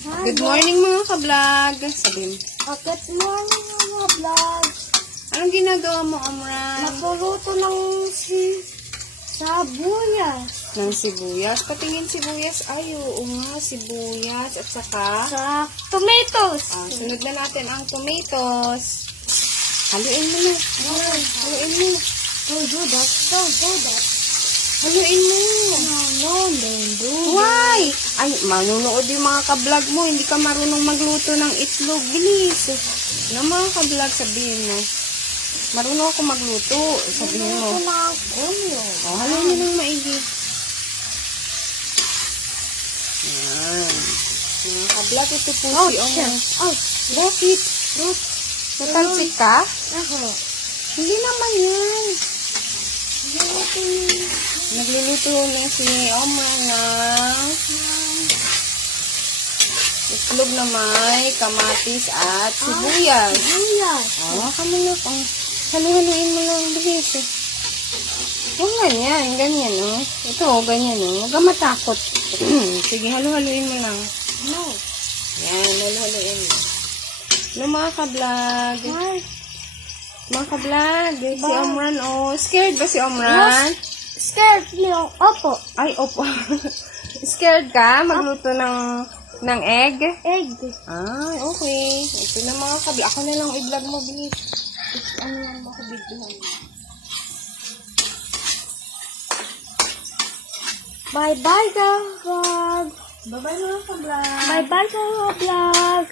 Good morning mga ka-vlog. Sabihin. Good morning mga vlog. Anong ginagawa mo, Amran? Napuluto ng sabuyas. Ng sibuyas. Patingin sibuyas. Ay, oo nga, sibuyas. At saka, Sa tomatoes. sunod na natin ang tomatoes. Haluin mo na. Haluin mo. Don't do that. Don't do that. Haluin mo. No, don't do Why? Ay, manunood yung mga ka-vlog mo. Hindi ka marunong magluto ng itlog. Bilis. Ano mga ka-vlog, sabihin mo. Marunong ako magluto. Sabihin mo. Oh, haluin mo ng maigi. Yan. Mga ka-vlog, ito po si Omar. Oh, Bakit? Natalsik ka? ako. Hindi naman yan. Nagluluto na si Omar ng itlog na may kamatis at sibuyas. Sabuyas. Kami na pang halu-haluin mo lang bilis eh. Huwag ganyan, ganyan oh. Ito, ganyan oh. Huwag ka matakot. Sige, halu-haluin mo lang. No. Yan, halu-haluin mo. Ano mga ka-vlog? Why? Mga ka-vlog, si Omran oh. Scared ba si Omran? Scared niyo. Opo. Ay, opo. Scared ka magluto ng egg? Egg. Ay, okay. Ito na mga kabi. Ako na lang i-vlog mo, bilis. Ano lang ba video? Bye-bye, vlog. Bye-bye mga ka-vlog. Bye-bye, vlog.